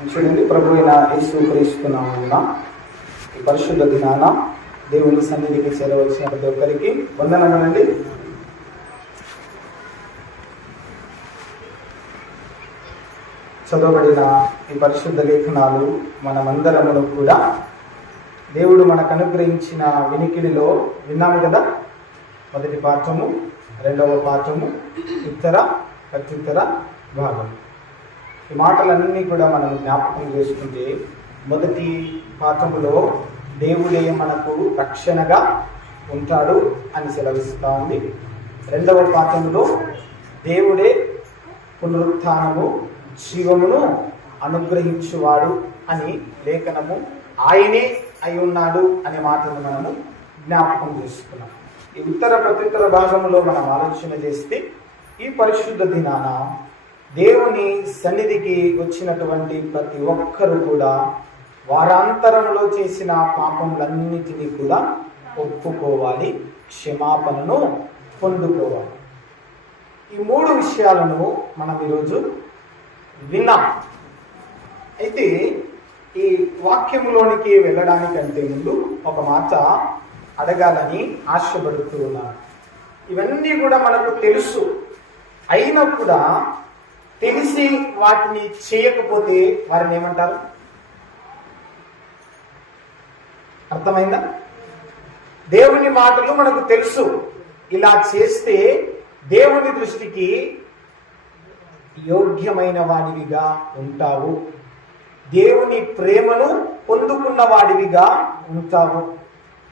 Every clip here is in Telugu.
చూడండి, ప్రభు అయిన యేసుక్రీస్తు నామమున ఈ పరిశుద్ధ దినాన దేవుని సన్నిధికి చేరవలసిన ప్రతి ఒక్కరికి వందనములండి. చదవబడిన ఈ పరిశుద్ధ లేఖనాలు మనమందరమును కూడా దేవుడు మనకు అనుగ్రహించిన వినికిడిలో విన్నాము కదా. మొదటి పాఠము, రెండవ పాఠము, ఉత్తర ప్రత్యుత్తర భాగం. ఈ మాటలన్నీ కూడా మనం జ్ఞాపకం చేసుకుంటే, మొదటి పాఠములో దేవుడే మనకు రక్షణగా ఉంటాడు అని సెలవిస్తూ ఉంది. రెండవ పాఠంలో దేవుడే పునరుత్థానము జీవమును అనుగ్రహించువాడు అని లేఖనము ఆయనే అయి ఉన్నాడు అనే మాటను మనము జ్ఞాపకం చేసుకున్నాం. ఈ ఉత్తర ప్రత్యుత్తర భాగంలో మనం ఆలోచన చేస్తే, ఈ పరిశుద్ధ దినాన దేవుని సన్నిధికి వచ్చినటువంటి ప్రతి ఒక్కరూ కూడా వారాంతరంలో చేసిన పాపములన్నిటినీ కూడా ఒప్పుకోవాలి, క్షమాపణను పొందుకోవాలి. ఈ మూడు విషయాలను మనం ఈరోజు విన్నాం. అయితే ఈ వాక్యములోనికి వెళ్ళడానికంటే ముందు ఒక మాట అడగాలని ఆశపడుతూ ఉన్నాను. ఇవన్నీ కూడా మనకు తెలుసు, అయినా కూడా తెలిసి వాటిని చేయకపోతే వారిని ఏమంటారు? అర్థమైందా? దేవుని మాటలు మనకు తెలుసు, ఇలా చేస్తే దేవుని దృష్టికి యోగ్యమైన వాడివిగా ఉంటావు, దేవుని ప్రేమను పొందుకున్న వాడివిగా ఉంటావు,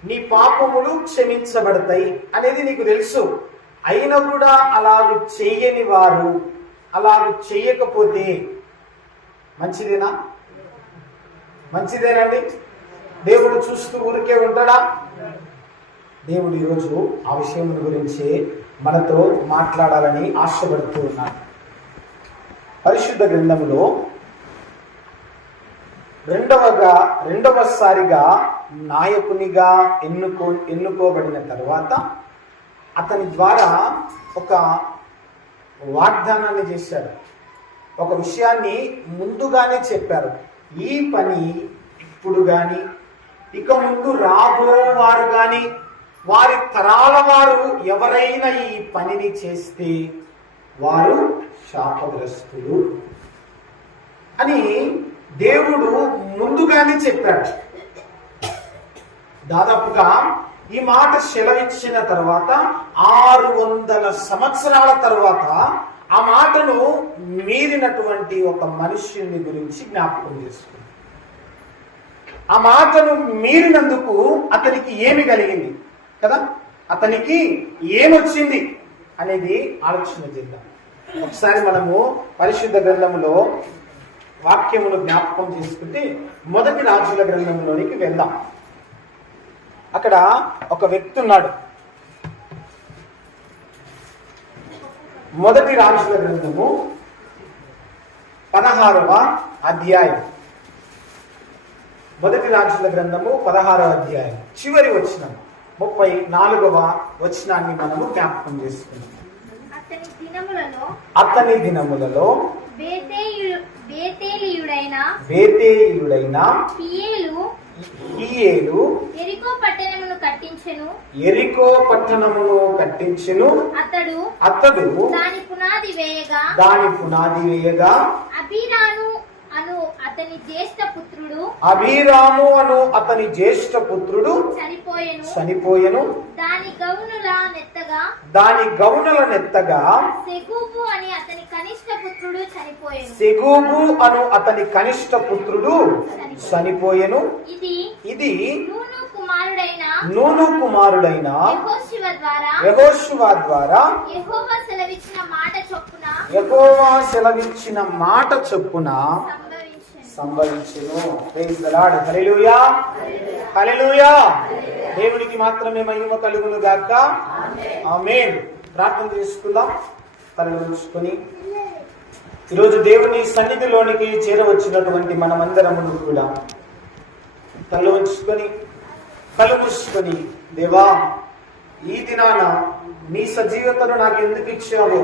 నీ పాపములు క్షమించబడతాయి అనేది నీకు తెలుసు. అయినా కూడా అలాగ చెయ్యని వారు, అలాగ చెయ్యకపోతే మంచిదేనా? మంచిదేనండి. దేవుడు చూస్తూ ఊరికే ఉంటాడా? దేవుడు ఈరోజు ఆ విషయం గురించి మనతో మాట్లాడాలని ఆశపడుతూ ఉన్నాడు. పరిశుద్ధ గ్రంథములో రెండవసారిగా నాయకునిగా ఎన్నుకోబడిన తర్వాత అతని ద్వారా ఒక వాగ్దానాన్ని చేశారు. ఒక విషయాన్ని ముందుగానే చెప్పారు. ఈ పని ఇప్పుడు కానీ, ఇక ముందు రాబోవారు కానీ, వారి తరాల వారు ఎవరైనా ఈ పనిని చేస్తే వారు శాపగ్రస్తులు అని దేవుడు ముందుగానే చెప్పాడు. దాదాపుగా ఈ మాట సెలవిచ్చిన తర్వాత 600 సంవత్సరాల తర్వాత ఆ మాటను మీరినటువంటి ఒక మనుష్యుని గురించి జ్ఞాపకం చేసుకుంది. ఆ మాటను మీరినందుకు అతనికి ఏమి కలిగింది కదా, అతనికి ఏమొచ్చింది అనేది ఆలోచన చేద్దాం. ఒకసారి మనము పరిశుద్ధ గ్రంథంలో వాక్యమును జ్ఞాపకం చేసుకుంటే మొదటి రాజుల గ్రంథంలోనికి వెళ్దాం. అక్కడ ఒక వ్యక్తి ఉన్నాడు. మొదటి రాజుల గ్రంథము 16వ అధ్యాయం. మొదటి రాజుల గ్రంథము 16వ అధ్యాయం చివరి వచనం 34వ వచనాన్ని మనము జ్ఞాపకం చేసుకున్నాం. అతని దినములలో బేతేలీయుడైన హియేలు యెరికో పట్టణమును కట్టించెను. అతడు దాని పునాది వేయగా అబీరాము అను అతని జ్యేష్ఠ పుత్రుడు చనిపోయెను. దాని గౌనుల నెత్తగా సెగూబు అను అతని కనిష్ట పుత్రుడు చనిపోయెను. ఇది నూను కుమారుడైన యెహోషువ ద్వారా యెహోవా సెలవిచ్చిన మాట చొప్పున సంభవించెను. Praise the Lord. Hallelujah, hallelujah. దేవునికి మాత్రమే మహిమ కలుగును గాక. ఆమేన్. ప్రార్థన చేసుకుందాం. తలలు ఉంచుకొని ఈరోజు దేవుని సన్నిధిలోనికి చేరవచ్చినటువంటి మనమందరము కూడా తలలు ఉంచుకొని కళ్ళు మూసుకొని, దేవా, ఈ దినాన నీ సజీవతను నాకు ఎందుకు ఇచ్చావో,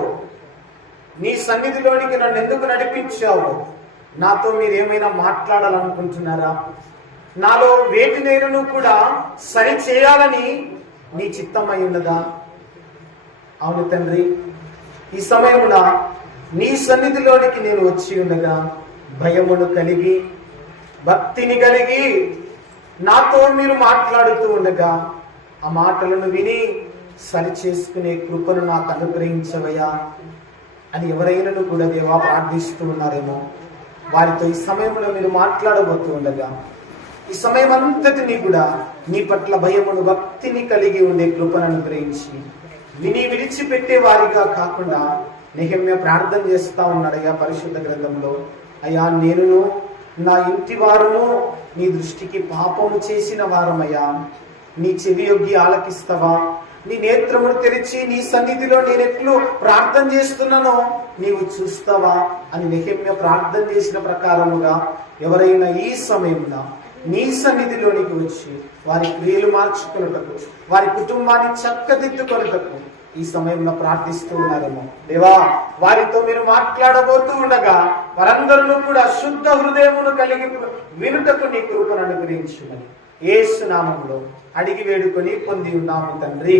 నీ సన్నిధిలోనికి నన్ను ఎందుకు నడిపించావో, నాతో మీరు ఏమైనా మాట్లాడాలనుకుంటున్నారా? నాలో వేటినైనను కూడా సరి చేయాలని నీ చిత్తమై ఉన్నదా? అవును తండ్రి, ఈ సమయమున నీ సన్నిధిలోనికి నేను వచ్చి ఉండగా భయమును కలిగి భక్తిని కలిగి నాతో మీరు మాట్లాడుతూ ఉండగా ఆ మాటలను విని సరి చేసుకునే కృపను నాకు అనుగ్రహించవయ్యా అని ఎవరైనాను కూడా దేవా ప్రార్థిస్తూ ఉన్నారేమో. వారితో ఈ సమయంలో మీరు మాట్లాడబోతూ ఉండగా ఈ సమయం అంతటినీ కూడా నీ పట్ల భయమును భక్తిని కలిగి ఉండే కృపను అనుగ్రహించి విని విడిచిపెట్టే వారిగా కాకుండా నెహెమ్యా ప్రార్థన చేస్తా ఉన్నాడయ్యా పరిశుద్ధ గ్రంథంలో. అయ్యా, నేనును నా ఇంటి వారును నీ దృష్టికి పాపము చేసిన వారమయ్యా. నీ చెవి యొగ్గి ఆలకిస్తావా? నీ నేత్రమును తెరిచి నీ సన్నిధిలో నేనెట్లు ప్రార్థన చేస్తున్నానో నీవు చూస్తావా అని నెహెమ్యా ప్రార్థన చేసిన ప్రకారముగా ఎవరైనా ఈ సమయంలో నీ సన్నిధిలోనికి వచ్చి వారి క్రియలు మార్చుకున్నటకు, వారి కుటుంబాన్ని చక్కదిద్దుకొనుటకు ఈ సమయంలో ప్రార్థిస్తూ ఉన్నారేమో. దేవా, వారితో మీరు మాట్లాడబోతూ ఉండగా వారందరూ కూడా శుద్ధ హృదయమును కలిగి వినుటకు నీ కృపను అనుగ్రహించుమని యేసు నామములో అడిగి వేడుకొని పొంది ఉన్నాము తండ్రి.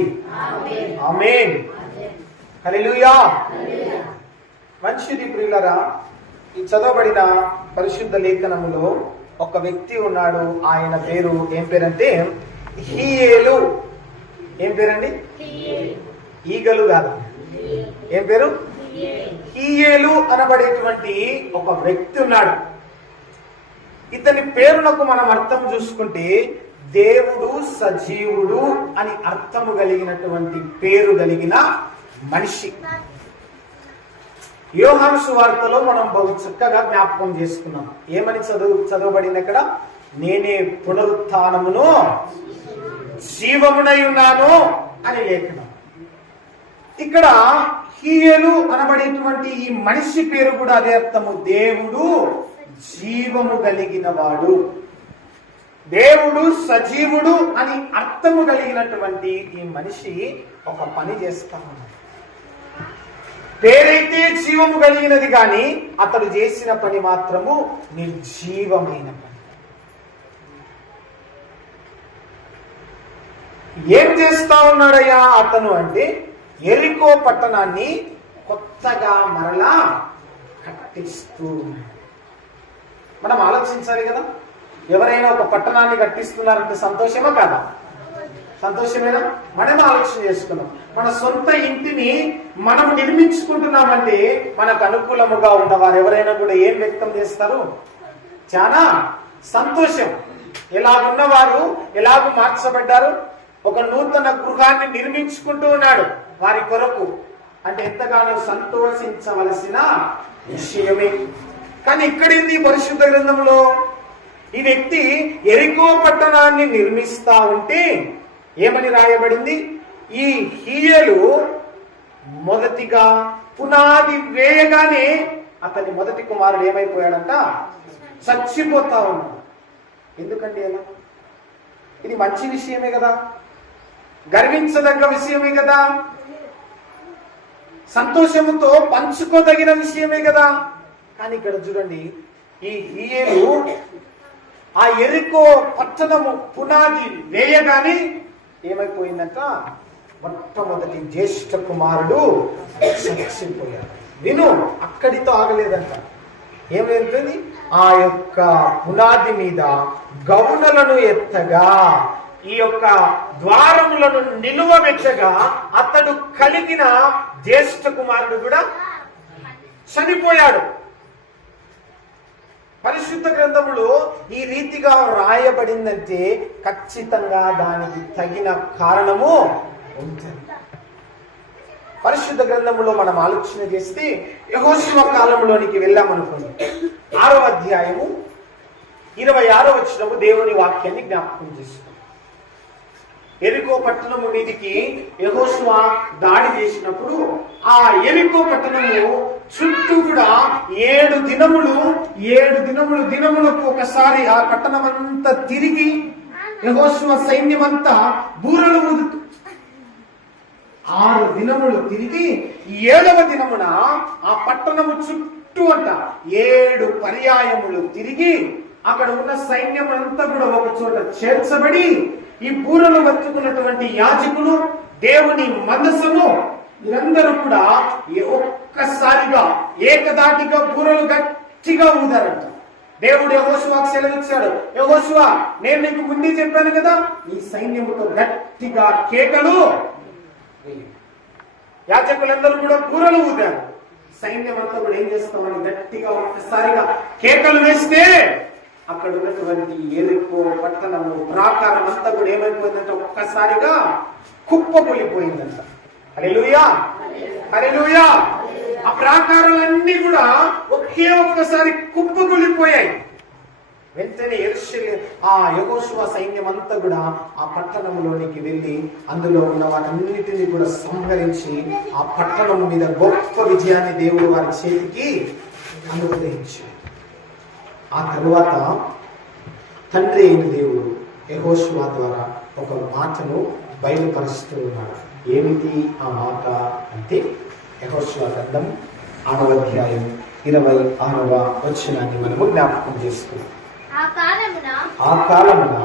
ఆమేన్. హల్లెలూయా. మంచిది ప్రియులారా, ఈ చదవబడిన పరిశుద్ధ లేఖనములో ఒక వ్యక్తి ఉన్నాడు. ఆయన పేరు ఏం పేరంటే హీయేలు. ఏం పేరండి? ఈగలు కాదు. ఏం పేరు? హీయేలు అనబడేటువంటి ఒక వ్యక్తి ఉన్నాడు. ఇతని పేరునకు మనం అర్థం చూసుకుంటే దేవుడు సజీవుడు అని అర్థము కలిగినటువంటి పేరు కలిగిన మనిషి. యోహాను సువార్తలో మనం బహు చక్కగా జ్ఞాపకం చేసుకున్నాం. ఏమని చదవబడింది అక్కడ? నేనే పునరుత్థానమును జీవమునై ఉన్నాను అని లేఖనం. ఇక్కడ హీయేలు అనబడేటువంటి ఈ మనిషి పేరు కూడా అదే అర్థము. దేవుడు జీవము కలిగిన వాడు, దేవుడు సజీవుడు అని అర్థము కలిగినటువంటి ఈ మనిషి ఒక పని చేస్తా ఉన్నాడు. పేరైతే జీవము కలిగినది కానీ అతడు చేసిన పని మాత్రము నిర్జీవమైన పని. ఏం చేస్తా ఉన్నాడయ్యా అతను అంటే యెరికో పట్టణాన్ని కొత్తగా మరలా కట్టిస్తూ ఉన్నాడు. మనం ఆలోచించాలి కదా, ఎవరైనా ఒక పట్టణాన్ని కట్టిస్తున్నారంటే సంతోషమా కాదా? సంతోషమేనా? మనం ఆలోచన చేసుకున్నాం. మన సొంత ఇంటిని మనం నిర్మించుకుంటున్నామంటే మనకు అనుకూలముగా ఉన్నవారు ఎవరైనా కూడా ఏం వ్యక్తం చేస్తారు? చాలా సంతోషం. ఎలాగున్నవారు ఎలాగూ మార్చబడ్డారు, ఒక నూతన గృహాన్ని నిర్మించుకుంటూ ఉన్నాడు వారి కొరకు అంటే ఎంతగానో సంతోషించవలసిన విషయమే. కానీ ఇక్కడేంది పరిశుద్ధ గ్రంథంలో ఈ వ్యక్తి యెరికో పట్టణాన్ని నిర్మిస్తా ఉంటే ఏమని రాయబడింది? ఈ హీయేలు మొదటిగా పునాది వేయగానే అతని మొదటి కుమారుడు ఏమైపోయాడంట? చచ్చిపోతా ఉన్నాడు. ఎందుకండి అలా? ఇది మంచి విషయమే కదా, గర్వించదగ్గ విషయమే కదా, సంతోషముతో పంచుకోదగిన విషయమే కదా. కానీ ఇక్కడ చూడండి, ఈ హీయేలు ఆ యెరికో పట్టణము పునాది వేయగానే ఏమైపోయిందంట? మొట్టమొదటి జ్యేష్ఠ కుమారుడు చచ్చిపోయాడు. విను, అక్కడితో ఆగలేదంట. ఏమైంది? ఆ యొక్క పునాది మీద గౌనలను ఎత్తగా, ఈ యొక్క ద్వారములను నిలువబెట్టగా అతడు కలిగిన జ్యేష్ఠ కుమారుడు కూడా చనిపోయాడు. పరిశుద్ధ గ్రంథములో ఈ రీతిగా రాయబడిందంటే ఖచ్చితంగా దానికి తగిన కారణము ఉంటుంది. పరిశుద్ధ గ్రంథములో మనం ఆలోచన చేస్తే యెహోషువ కాలంలోనికి వెళ్ళామనుకోండి, 6వ అధ్యాయము 26వ వచనము దేవుని వాక్యాన్ని జ్ఞాపకం చేస్తుంది. యెరికో పట్టణము మీదికి యెహోషువ దాడి చేసినప్పుడు ఆ యెరికో పట్టణము చుట్టూ కూడా 7 దినములకు ఒకసారి ఆ పట్టణం అంతా తిరిగి యెహోషువ సైన్యం అంతా బూరలు ఊదుతూ 6 దినములు తిరిగి 7వ దినమున ఆ పట్టణము చుట్టూ చుట్టూ అంట 7 పర్యాయములు తిరిగి అక్కడ ఉన్న సైన్యం అంతా కూడా ఒక చోట చేర్చబడి ఈ బూరలు పట్టుకున్నటువంటి యాజకులు, దేవుని మందసము, వీరందరూ కూడా ఒక్కసారిగా ఏకదాటిగా బూరలు గట్టిగా ఊదారంట. దేవుడు యెహోషువకు సెలవిచ్చాడు, యెహోషువా, నేను నీకు ముందే చెప్పాను కదా, ఈ సైన్యముతో గట్టిగా కేకలు. యాజకులందరూ కూడా బూరలు ఊదారు. సైన్యం అంతా కూడా ఏం చేస్తామని గట్టిగా ఒక్కసారిగా కేకలు వేస్తే అక్కడ ఉన్నటువంటి ఎరుకో పట్టణము ప్రాకారం అంతా కూడా ఏమైపోయిందంటే ఒక్కసారిగా కుప్పకూలిపోయిందంట. హల్లెలూయా, హల్లెలూయా. ఆ ప్రాకారాలన్నీ కూడా ఒక్కసారి కుప్పకూలిపోయాయి. వెంటనే ఆ యెహోషువ సైన్యం అంతా కూడా ఆ పట్టణంలోనికి వెళ్ళి అందులో ఉన్న వాటన్నిటిని కూడా సంహరించి ఆ పట్టణం మీద గొప్ప విజయాన్ని దేవుడు వారి చేతికి అనుగ్రహించాడు. ఆ తరువాత తండ్రి అయిన దేవుడు యెహోషువ ద్వారా ఒక మాటను బయలుపరుస్తూ ఉన్నాడు. ఏమిటి ఆ మాట అంటే, యెహోషువ గ్రంథం 6వ అధ్యాయం 26వ వచనాన్ని మనము జ్ఞాపకం చేసుకున్నాం. ఆ కాలమున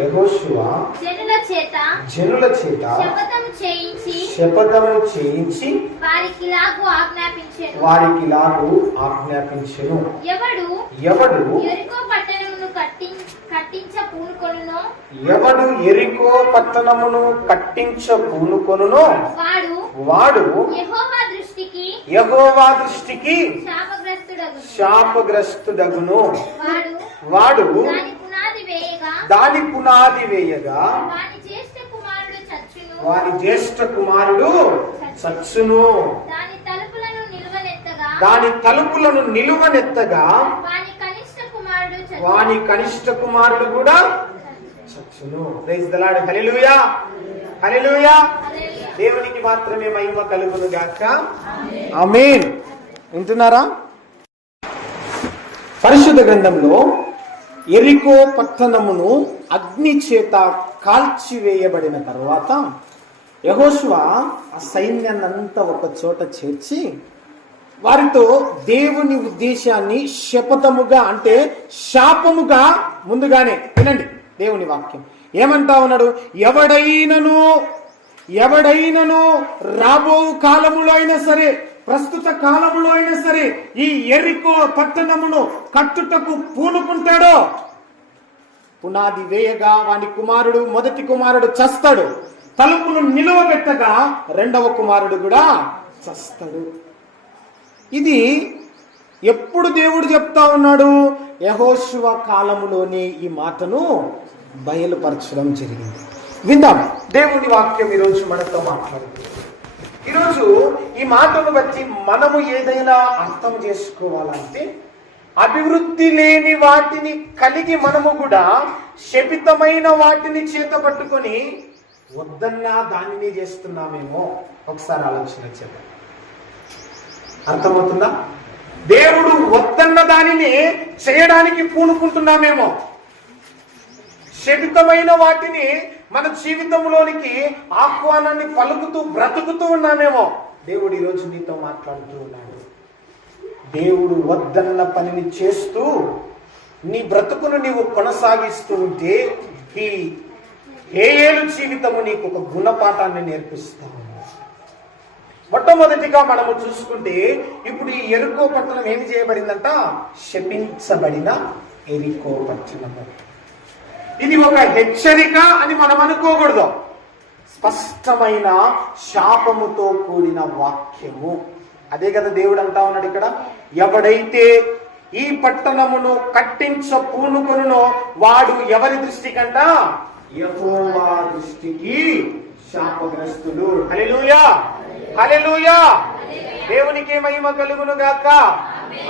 యెహోషువ జనుల చేత శపథము చేయించి వారికి ఇలాగు ఆజ్ఞాపించెను. ఎవడు ఎరికో పట్టణమును కట్టించ పూనుకొనునో వాడు యెహోవా దృష్టికి శాపగ్రస్తుడగును. వాడు దాని పునాది వేయగా వారి జ్యేష్ఠ కుమారుడు చచ్చును. దాని తలుపులను నిలువనెత్తగా వాని కనిష్ట కుమారుడు కూడా చచ్చును. Praise the Lord. Hallelujah, hallelujah. దేవునికి మాత్రమే మహిమ కలుగును గాక. ఆమేన్. వింటున్నారా? పరిశుద్ధ గ్రంథంలో యెరికో పట్టణమును అగ్ని చేత కాల్చివేయబడిన తర్వాత యెహోషువ ఆ సైన్యాన్నంతా ఒక చోట చేర్చి వారితో దేవుని ఉద్దేశాన్ని శపథముగా అంటే శాపముగా ముందుగానే వినండి. దేవుని వాక్యం ఏమంటా ఉన్నాడు? ఎవడైనను రాబో కాలములో అయినా సరే, ప్రస్తుత కాలములో అయినా సరే ఈ యెరికో పట్టణమును కట్టుటకు పూనుకుంటాడో పునాది వేయగా వాని కుమారుడు, మొదటి కుమారుడు చస్తాడు. తలుపులు నిలువబెట్టగా రెండవ కుమారుడు కూడా చస్తాడు. ఇది ఎప్పుడు దేవుడు చెప్తా ఉన్నాడు? యెహోషువ కాలములోనే ఈ మాటను బయలుపరచడం జరిగింది. విందాం. దేవుని వాక్యం ఈరోజు మనతో మాట్లాడుతుంది. ఈరోజు ఈ మాటను బట్టి మనము ఏదైనా అర్థం చేసుకోవాలంటే, అభివృద్ధి లేని వాటిని కలిగి మనము కూడా శపితమైన వాటిని చేత పట్టుకొని వద్దన్నా దానిని చేస్తున్నామేమో ఒకసారి ఆలోచన చేద్దాం. అర్థమవుతుందా? దేవుడు వద్దన్న దానిని చేయడానికి పూనుకుంటున్నామేమో, శపితమైన వాటిని మన జీవితంలోనికి ఆహ్వానాన్ని పలుకుతూ బ్రతుకుతూ ఉన్నామేమో. దేవుడు ఈరోజు నీతో మాట్లాడుతూ ఉన్నాడు. దేవుడు వద్దన్న పనిని చేస్తూ నీ బ్రతుకును నీవు కొనసాగిస్తూ ఉంటే ఈ ఏయేలు జీవితము నీకు ఒక గుణపాఠాన్ని నేర్పిస్తాము. మొట్టమొదటిగా మనము చూసుకుంటే, ఇప్పుడు ఈ యెరికో పట్టణం ఏమి చేయబడిందంట? శపించబడిన యెరికో పట్టణము. ఇది ఒక హెచ్చరిక అని మనం అనుకోకూడదు. స్పష్టమైన శాపముతో కూడిన వాక్యము. అదే కదా దేవుడు అంటా ఉన్నాడు ఇక్కడ. ఎవడైతే ఈ పట్టణమును కట్టించ పూనుకొనునో వాడు ఎవరి దృష్టికంట? యెహోవా దృష్టికి శాపగ్రస్తుడు. హల్లెలూయా, హల్లెలూయా. దేవునికి మహిమ కలుగును గాక.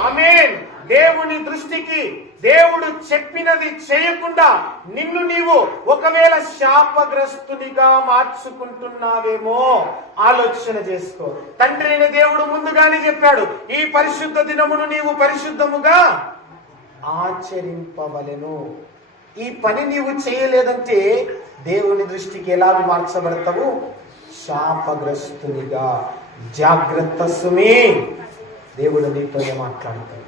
ఆమేన్. దేవుని దృష్టికి దేవుడు చెప్పినది చేయకుండా నిన్ను నీవు ఒకవేళ శాపగ్రస్తునిగా మార్చుకుంటున్నావేమో ఆలోచన చేసుకో. తండ్రి అయిన దేవుడు ముందుగానే చెప్పాడు, ఈ పరిశుద్ధ దినమును నీవు పరిశుద్ధముగా ఆచరింపవలెను. ఈ పని నీవు చేయలేదంటే దేవుని దృష్టికి ఎలా మార్చబడతావు? శాపగ్రస్తునిగా. జాగ్రత్త సుమి. దేవుడు నీతోనే మాట్లాడతాడు.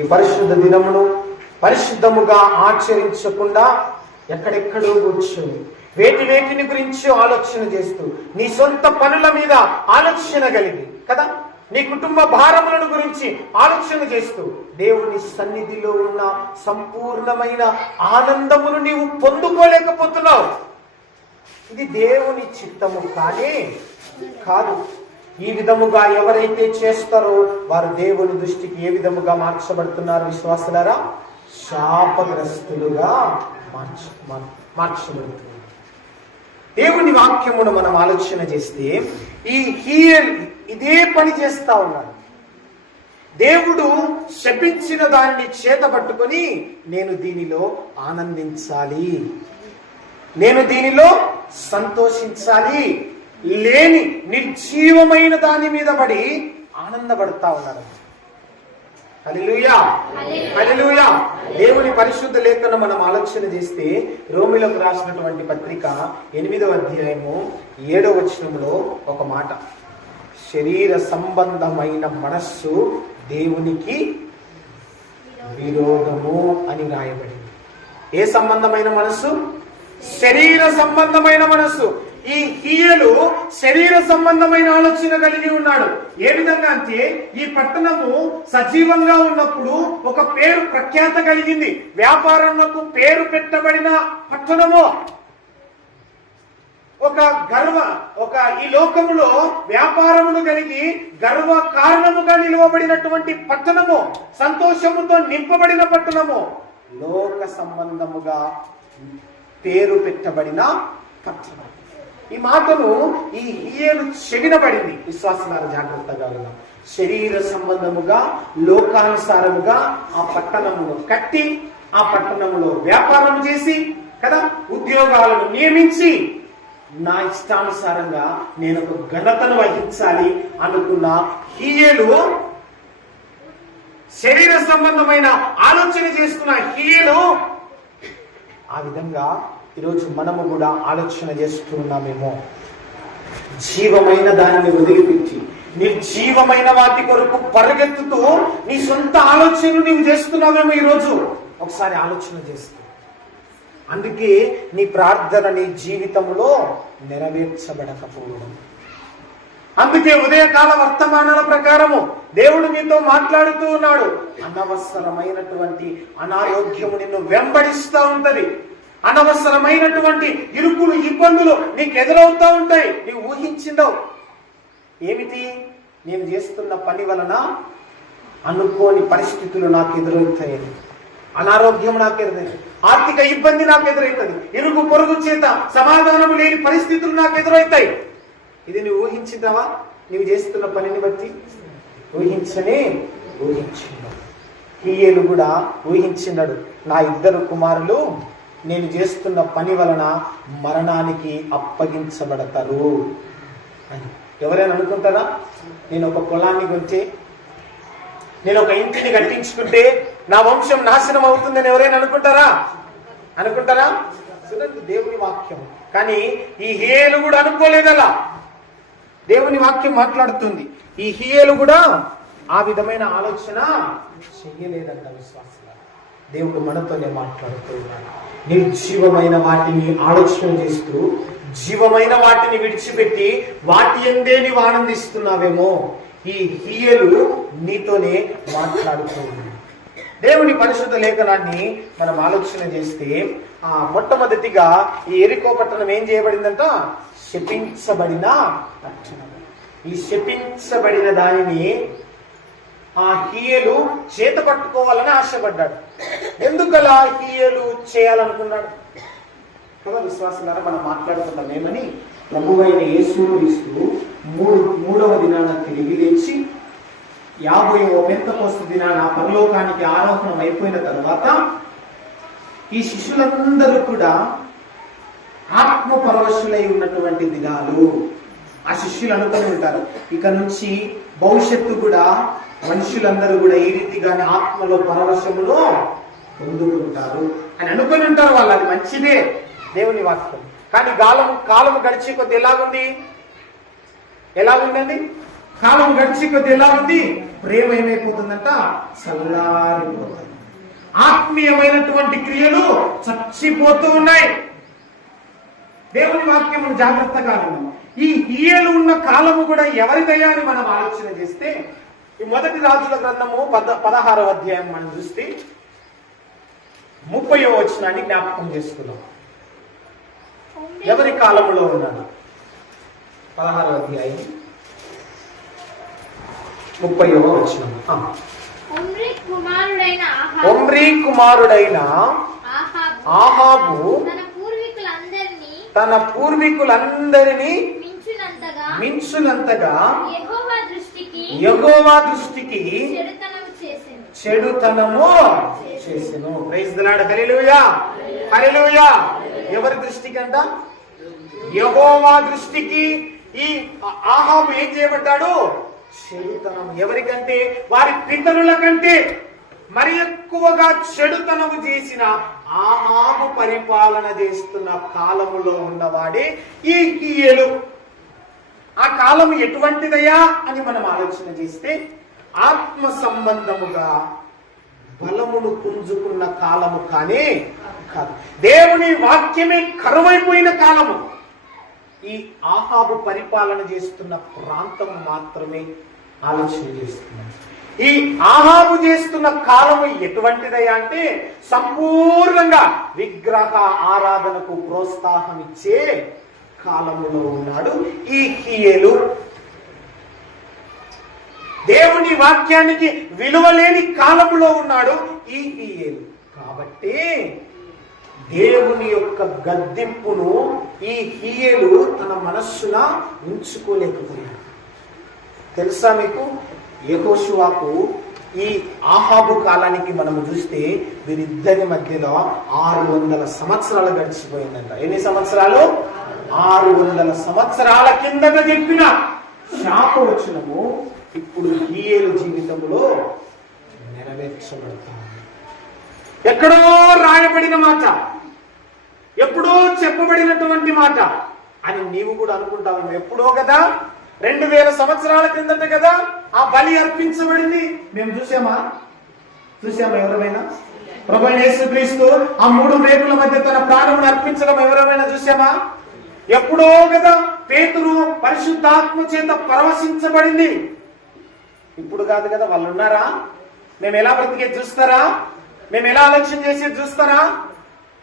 ఈ పరిశుద్ధ దినమును పరిశుద్ధముగా ఆచరించకుండా ఎక్కడెక్కడో కూర్చొని వేటిని గురించి ఆలోచన చేస్తూ నీ సొంత పనుల మీద ఆలోచన కలిగి కదా, నీ కుటుంబ భారములను గురించి ఆలోచన చేస్తూ దేవుని సన్నిధిలో ఉన్న సంపూర్ణమైన ఆనందమును నీవు పొందుకోలేకపోతున్నావు. ఇది దేవుని చిత్తము కాదు. ఈ విధముగా ఎవరైతే చేస్తారో వారు దేవుని దృష్టికి ఏ విధముగా మార్చబడుతున్నారు విశ్వాసులారా? శాపగ్రస్తులుగా మార్చబడుతున్నారు. దేవుని వాక్యమును మనం ఆలోచన చేస్తే ఈ హీయల్ ఇదే పని చేస్తా ఉన్నాడు. దేవుడు శపించిన దాన్ని చేతబట్టుకొని నేను దీనిలో ఆనందించాలి, నేను దీనిలో సంతోషించాలి లేని నిర్జీవమైన దాని మీద పడి ఆనందపడతా ఉన్నారు. హల్లెలూయా, హల్లెలూయా. దేవుని పరిశుద్ధ లేఖను మనం ఆలోచన చేస్తే రోమిలకు రాసినటువంటి పత్రిక 8వ అధ్యాయము 7వ వచనంలో ఒక మాట, శరీర సంబంధమైన మనస్సు దేవునికి విరోధము అని రాయబడింది. ఏ సంబంధమైన మనస్సు? శరీర సంబంధమైన మనస్సు. ఈ హీయలు శరీర సంబంధమైన ఆలోచన కలిగి ఉన్నాడు. ఏ విధంగా అంటే ఈ పట్టణము సజీవంగా ఉన్నప్పుడు ఒక పేరు ప్రఖ్యాత కలిగింది. వ్యాపారంలో పేరు పెట్టబడిన పట్టణము, ఒక ఈ లోకములో వ్యాపారమును కలిగి గర్వ కారణముగా నిలువబడినటువంటి పట్టణము, సంతోషముతో నింపబడిన పట్టణము, లోక సంబంధముగా పేరు పెట్టబడిన పట్టణం. ఈ మాటను ఈ హీయలు చెవినబడింది. విశ్వాసనాలు జాగ్రత్తగా ఉన్నాం. శరీర సంబంధముగా లోకానుసారముగా ఆ పట్టణమును కట్టి ఆ పట్టణములో వ్యాపారం చేసి కదా, ఉద్యోగాలను నియమించి నా ఇష్టానుసారంగా నేను ఒక ఘనతను వహించాలి అనుకున్న హీయలు, శరీర సంబంధమైన ఆలోచన చేసుకున్న హీయలు, ఆ విధంగా ఈరోజు మనము కూడా ఆలోచన చేస్తున్నామేమో. జీవమైన దానిని వదిలిపెట్టి నిర్జీవమైన వాటి కొరకు పరిగెత్తుతూ నీ సొంత ఆలోచనలు నీవు చేస్తున్నావేమో ఈరోజు. ఒకసారి ఆలోచన చేస్తూ, అందుకే నీ ప్రార్థన నీ జీవితంలో నెరవేర్చబడకపోవడం. అందుకే ఉదయకాల వర్తమానాల ప్రకారము దేవుడు మీతో మాట్లాడుతూ ఉన్నాడు. అనవసరమైనటువంటి అనారోగ్యము నిన్ను వెంబడిస్తూ ఉంటది. అనవసరమైనటువంటి ఇరుకులు ఇబ్బందులు నీకు ఎదురవుతూ ఉంటాయి. నీవు ఊహించిందవు ఏమిటి? నేను చేస్తున్న పని వలన అనుకోని పరిస్థితులు నాకు ఎదురవుతాయని, అనారోగ్యం నాకు ఎదురవుతుంది, ఆర్థిక ఇబ్బంది నాకు ఎదురవుతుంది, ఇరుగు పొరుగు చేత సమాధానం లేని పరిస్థితులు నాకు ఎదురవుతాయి. ఇది నువ్వు ఊహించిందావా? నువ్వు చేస్తున్న పనిని బట్టి ఊహించినాడు. హీయేలు కూడా ఊహించినాడు, నా 2 కుమారులు నేను చేస్తున్న పని వలన మరణానికి అప్పగించబడతారు అని. ఎవరైనా అనుకుంటారా? నేను ఒక పొలాన్ని కొంటే, నేను ఒక ఇంటిని కట్టించుకుంటే నా వంశం నాశనం అవుతుందని ఎవరైనా అనుకుంటారా? చూడండి దేవుని వాక్యం. కానీ ఈ హీయేలు కూడా అనుకోలేదలా. దేవుని వాక్యం మాట్లాడుతుంది. ఈ హీయేలు కూడా ఆ విధమైన ఆలోచన చెయ్యలేదంట. విశ్వాసం దేవుడు మనతోనే మాట్లాడుతూ ఉన్నాడు. నిర్జీవమైన వాటిని ఆలోచన చేస్తూ జీవమైన వాటిని విడిచిపెట్టి వాటి యందే నీవు ఆనందిస్తున్నావేమో. ఈ హీయలు నీతోనే మాట్లాడుతూ ఉన్నాయి. దేవుని పరిశుద్ధ లేఖనాన్ని మనం ఆలోచన చేస్తే మొట్టమొదటిగా ఈ ఎరికో పట్టణం ఏం చేయబడిందంట? శపించబడిన పట్టణం. ఈ శపించబడిన దానిని ఆ హీయలు చేత పట్టుకోవాలని ఆశపడ్డాడు. ఎందుకలా హీయలు చేయాలనుకున్నాడు? విశ్వాసారా మనం మాట్లాడుతున్నాం ఏమని? ప్రభువైన యేసుక్రీస్తు మూడవ దినాన తిరిగి లేచి 50వ పెంతెకోస్తు దినాన పరలోకానికి ఆరోహణం అయిపోయిన తర్వాత ఈ శిష్యులందరూ కూడా ఆత్మ పరవశులై ఉన్నటువంటి దినాలు. ఆ శిష్యులు అనుకుని ఉంటారు, ఇక నుంచి భవిష్యత్తు కూడా మనుషులందరూ కూడా ఈ రీతిగానే ఆత్మలో పరవశములో పొందుకుంటారు అని అనుకుని ఉంటారు వాళ్ళు. అది మంచిదే, దేవుని వాక్యం. కానీ కాలము గడిచే కొద్ది ఎలాగుందండి? కాలం గడిచి కొద్ది ఎలా ఉంది, ప్రేమ ఏమైపోతుందంట, చల్లారిపోతుంది. ఆత్మీయమైనటువంటి క్రియలు చచ్చిపోతూ ఉన్నాయి. దేవుని వాక్యం జాగ్రత్తగా విన్నాము. ఈ హియేలు ఉన్న కాలము కూడా ఎవరిదయ్యా అని మనం ఆలోచన చేస్తే, ఈ మొదటి రాజుల గ్రంథము 16వ అధ్యాయం మనం చూస్తే 30వ వచనాన్ని జ్ఞాపకం చేసుకున్నాం. ఎవరి కాలంలో ఉన్నాడు? 16వ అధ్యాయం 30వ వచనం. ఒమ్రీ కుమారుడైన ఆహాబు తన పూర్వీకులందరినీ మించునంతగా యెహోవా దృష్టికి చెడుతనము చేసెను. Praise the Lord. Hallelujah, hallelujah. ఎవరి దృష్టికి అంట? యెహోవా దృష్టికి ఈ ఆహాబు ఏం చేయబడ్డాడు? చెడుతనం. ఎవరికంటే? వారి పితరుల కంటే మరి ఎక్కువగా చెడుతనము చేసిన ఆహాబు పరిపాలన చేస్తున్న కాలములో ఉన్నవాడే ఈ హియేలు. ఆ కాలం ఎటువంటిదయా అని మనం ఆలోచన చేస్తే, ఆత్మ సంబంధముగా బలమును పుంజుకున్న కాలము కానే కాదు. దేవుని వాక్యమే కరువైపోయిన కాలము. ఈ ఆహాబు పరిపాలన చేస్తున్న ప్రాంతం మాత్రమే ఆలోచన చేస్తున్నాం. ఈ ఆహాబు చేస్తున్న కాలము ఎటువంటిదయ్యా అంటే, సంపూర్ణంగా విగ్రహ ఆరాధనకు ప్రోత్సాహం ఇచ్చే కాలములో ఉన్నాడు ఈ హియేలు. దేవుని వాక్యానికి విలువలేని కాలములో ఉన్నాడు ఈ హియేలు. కాబట్టి దేవుని యొక్క గద్దింపును ఈ హియేలు తన మనస్సున ఉంచుకోలేకపోయాడు. తెలుసా మీకు? యెహోషువకు ఈ ఆహాబు కాలానికి మనము చూస్తే వీరిద్దరి మధ్యలో 600 సంవత్సరాలు గడిచిపోయిందంట. ఎన్ని సంవత్సరాలు? 600 సంవత్సరాల కిందట చెప్పిన శాపవచనము ఇప్పుడు హియేలు జీవితంలో నెరవేర్చబడతా. ఎక్కడో రాయబడిన మాట, ఎప్పుడో చెప్పబడినటువంటి మాట అని నీవు కూడా అనుకుంటావు. ఎప్పుడో కదా, 2000 సంవత్సరాల క్రిందట కదా ఆ బలి అర్పించబడింది. మేము చూసామా? ఎవరైనా? ప్రభువైన యేసుక్రీస్తు ఆ 3 మేకుల మధ్య తన ప్రాణమును అర్పించడం ఎవరైనా చూసామా? ఎప్పుడో కదా పేతురు పరిశుద్ధాత్మ చేత పరవశించబడింది. ఇప్పుడు కాదు కదా. వాళ్ళు ఉన్నారా? మేము ఎలా బ్రతికేది చూస్తారా? మేము ఎలా ఆలోచన చేసేది చూస్తారా?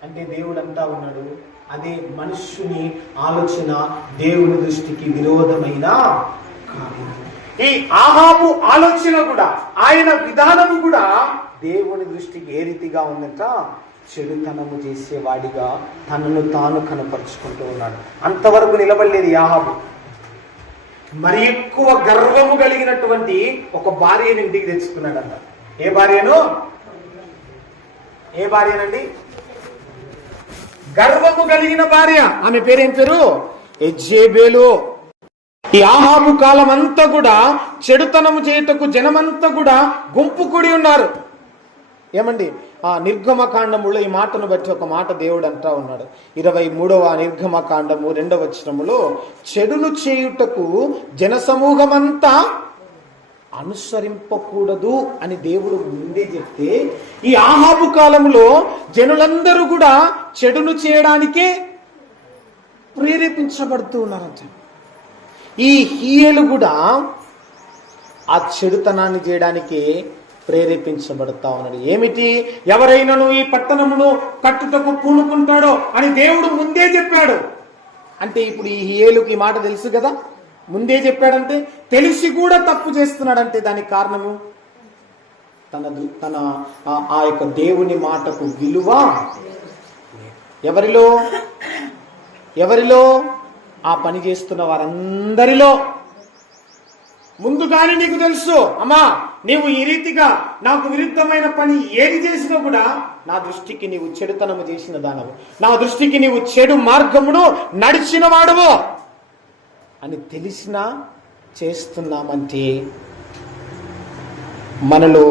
అంటే దేవుడు అంటా ఉన్నాడు, అదే మనుష్యుని ఆలోచన దేవుని దృష్టికి విరోధమైన కాదు. ఈ ఆహాబు ఆలోచన కూడా, ఆయన విధానము కూడా దేవుని దృష్టికి ఏ రీతిగా ఉందంట? చెడుతనము చేసేవాడిగా తనను తాను కనపరుచుకుంటూ ఉన్నాడు. అంతవరకు నిలబడలేదు ఆహాబు. మరి ఎక్కువ గర్వము కలిగినటువంటి ఒక భార్యను ఇంటికి తెచ్చుకున్నాడంట. ఏ భార్యనండి? గర్వము కలిగిన భార్య. ఆమె పేరేం పేరు? యెజెబెలు. ఈ ఆహాబు కాలం అంతా కూడా చెడుతనము చేయుటకు జనమంతా కూడా గుంపు కూడి ఉన్నారు. ఏమండి? ఆ నిర్గమకాండములో ఈ మాటను బట్టి ఒక మాట దేవుడు అంటా ఉన్నాడు. 23వ నిర్గమకాండము 2వ వచనములో, చెడును చేయుటకు జనసమూహమంతా అనుసరింపకూడదు అని దేవుడు ముందే చెప్తే, ఈ ఆహాబు కాలంలో జనులందరూ కూడా చెడును చేయడానికే ప్రేరేపించబడుతూ ఉన్నారంట. ఈ హియేలు కూడా ఆ చెడుతనాన్ని చేయడానికి ప్రేరేపించబడతా ఉన్నాడు. ఏమిటి? ఎవరైనాను ఈ పట్టణమును కట్టుటకు పూనుకుంటాడో అని దేవుడు ముందే చెప్పాడు. అంటే ఇప్పుడు ఈ హియేలుకి ఈ మాట తెలుసు కదా. ముందే చెప్పాడంటే తెలిసి కూడా తప్పు చేస్తున్నాడంటే దానికి కారణము తన ఆ యొక్క దేవుని మాటకు విలువ ఎవరిలో? ఆ పని చేస్తున్న వారందరిలో. ముందుగానే నీకు తెలుసు, అమ్మా నీవు ఈ రీతిగా నాకు విరుద్ధమైన పని ఏది చేసినా కూడా నా దృష్టికి నీవు చెడుతనము చేసిన దానవు, నా దృష్టికి నీవు చెడు మార్గమును నడిచిన వాడవు అని తెలిసినా చేస్తున్నామంటే మనలో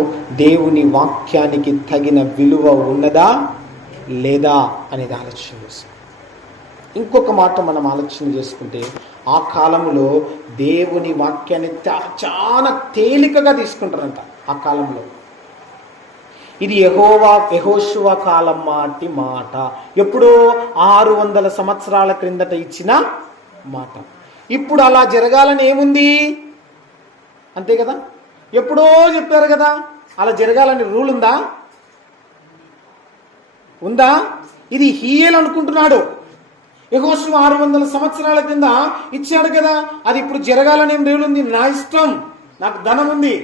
దేవుని వాక్యానికి తగిన విలువ ఉన్నదా లేదా అనేది ఆలోచన చేస్తాం. ఇంకొక మాట మనం ఆలోచన చేసుకుంటే, ఆ కాలంలో దేవుని వాక్యాన్ని చాలా తేలికగా తీసుకుంటారంట. ఆ కాలంలో ఇది యెహోషువ కాలం మాటి మాట. ఎప్పుడో 600 సంవత్సరాల క్రిందట ఇచ్చిన మాట. ఇప్పుడు అలా జరగాలని ఏముంది? అంతే కదా, ఎప్పుడో చెప్పారు కదా. అలా జరగాలని రూల్ ఉందా? ఉందా? ఇది హీయేలు అనుకుంటున్నాడు. యెహోషువ 600 సంవత్సరాల కింద ఇచ్చాడు కదా, అది ఇప్పుడు జరగాలని రూల్ ఉంది. నా ఇష్టం, నాకు ధనం ఉంది,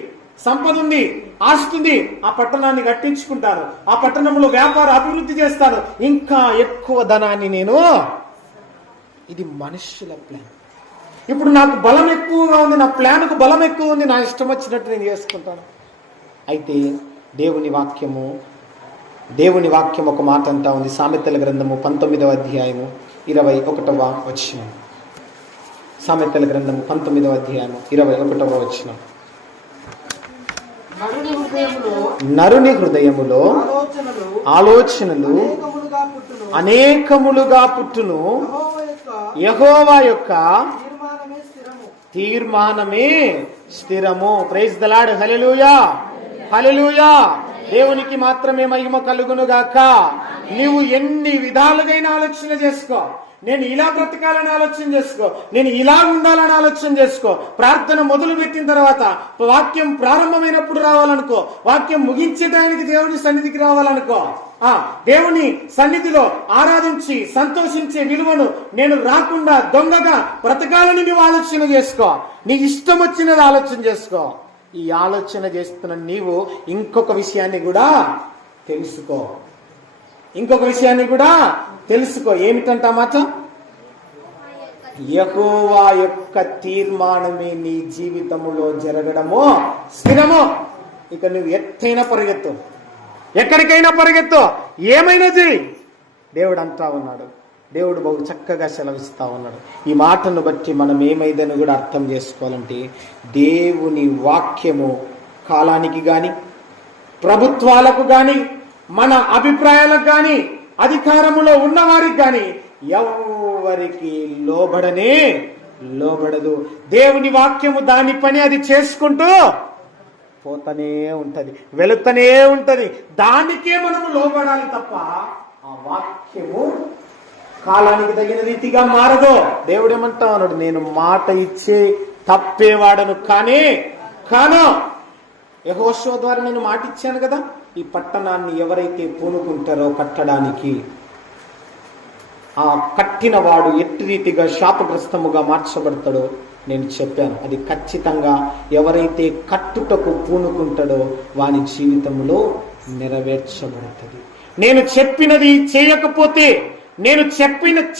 సంపద ఉంది, ఆస్తి ఉంది, ఆ పట్టణాన్ని కట్టించుకుంటాను, ఆ పట్టణంలో వ్యాపార అభివృద్ధి చేస్తాను, ఇంకా ఎక్కువ ధనాన్ని నేను. ఇది మనుషుల ప్లాన్. ఇప్పుడు నాకు బలం ఎక్కువగా ఉంది, నా ప్లాన్కు బలం ఎక్కువ ఉంది, నా ఇష్టం వచ్చినట్టు నేను చేసుకుంటాను. అయితే దేవుని వాక్యం ఒక మాట అంటా ఉంది. సామెతల గ్రంథము 19వ అధ్యాయము 21వ వచనం. సామెతల గ్రంథము 19వ అధ్యాయము 21వ వచనం. నరుని హృదయములో ఆలోచనలు అనేకములుగా పుట్టును, యెహోవా యొక్క తీర్మానమే స్థిరము. Praise the Lord. Hallelujah, hallelujah. దేవునికి మాత్రమే మహిమ కలుగును గాక. నీవు ఎన్ని విధాలుగైన ఆలోచన చేసుకో, నేను ఇలా బ్రతకాలని ఆలోచన చేసుకో, నేను ఇలా ఉండాలని ఆలోచన చేసుకో. ప్రార్థన మొదలు పెట్టిన తర్వాత వాక్యం ప్రారంభమైనప్పుడు రావాలనుకో, వాక్యం ముగించడానికి దేవుని సన్నిధికి రావాలనుకో. దేవుని సన్నిధిలో ఆరాధించి సంతోషించే విలువను నేను రాకుండా దొంగగా బ్రతకాలని నువ్వు ఆలోచన చేసుకో. నీ ఇష్టం వచ్చినది ఆలోచన చేసుకో. ఈ ఆలోచన చేస్తున్న నీవు ఇంకొక విషయాన్ని కూడా తెలుసుకో. ఏమిటంట మాట? యెహోవా యొక్క తీర్మానమే నీ జీవితంలో జరగడము స్థిరము. ఇక నువ్వు ఎత్తైనా పరిగెత్తు, ఎక్కడికైనా పరిగెత్తు, ఏమైనా చేయి. దేవుడు అంటా ఉన్నాడు, దేవుడు బహు చక్కగా సెలవిస్తా ఉన్నాడు. ఈ మాటను బట్టి మనం ఏమైందని కూడా అర్థం చేసుకోవాలంటే, దేవుని వాక్యము కాలానికి గాని, ప్రభుత్వాలకు గాని, మన అభిప్రాయాలకు గాని, అధికారములో ఉన్నవారికి గాని ఎవరికి లోబడదు. దేవుని వాక్యము దాని పని అది చేసుకుంటూ పోతనే ఉంటది, వెళుతనే ఉంటది. దానికే మనము లోబడాలి తప్ప ఆ వాక్యము కాలానికి తగిన రీతిగా మారదు. దేవుడు ఏమంటా ఉన్నాడు? నేను మాట ఇచ్చే తప్పేవాడను కాను. యెహోషువ ద్వారా నేను మాట ఇచ్చాను కదా, ఈ పట్టణాన్ని ఎవరైతే పూనుకుంటారో కట్టడానికి, ఆ కట్టిన వాడు ఎట్టి రీతిగా శాపగ్రస్తముగా మార్చబడతాడో నేను చెప్పాను. అది ఖచ్చితంగా ఎవరైతే కట్టుటకు పూనుకుంటాడో వాని జీవితంలో నెరవేర్చబడుతుంది. నేను చెప్పినది చేయకపోతే, నేను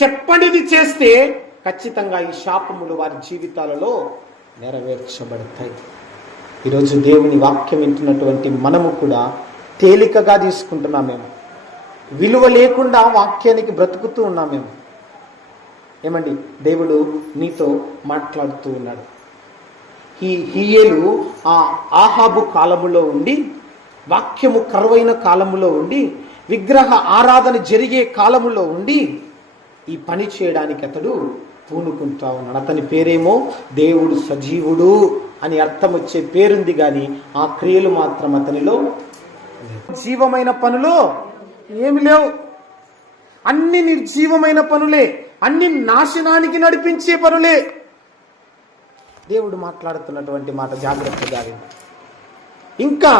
చెప్పనిది చేస్తే ఖచ్చితంగా ఈ శాపములు వారి జీవితాలలో నెరవేర్చబడతాయి. ఈరోజు దేవుని వాక్యం వింటున్నటువంటి మనము కూడా తేలికగా తీసుకుంటున్నామేమో, విలువ లేకుండా వాక్యానికి బ్రతుకుతూ ఉన్నామేమో. ఏమండి, దేవుడు నీతో మాట్లాడుతూ ఉన్నాడు. హీయేలు ఆ ఆహాబు కాలములో ఉండి, వాక్యము కరువైన కాలములో ఉండి, విగ్రహ ఆరాధన జరిగే కాలములో ఉండి ఈ పని చేయడానికి అతడు పూనుకుంటా ఉన్నాడు. అతని పేరేమో దేవుడు సజీవుడు అని అర్థం వచ్చే పేరుంది, కానీ ఆ క్రియలు మాత్రం అతనిలో జీవమైన పనులు ఏమి లేవు. అన్ని నిర్జీవమైన పనులే, అన్ని నాశనానికి నడిపించే పనులే. దేవుడు మాట్లాడుతున్నటువంటి మాట జాగ్రత్తగా విను. ఇంకా